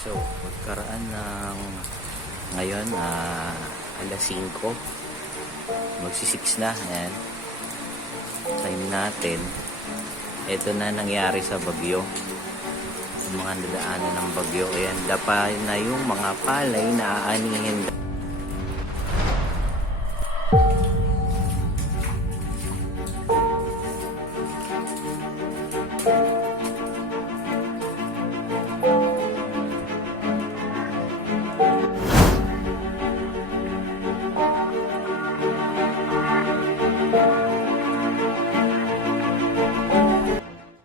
So, magkaraan ng ngayon, uh, alas 5. Magsi-6 na. Ayan. Time natin. Ito na nangyari sa Bagyo. Yung mga nadaanan ng Bagyo. Ayan, dapa na yung mga palay na aanihin.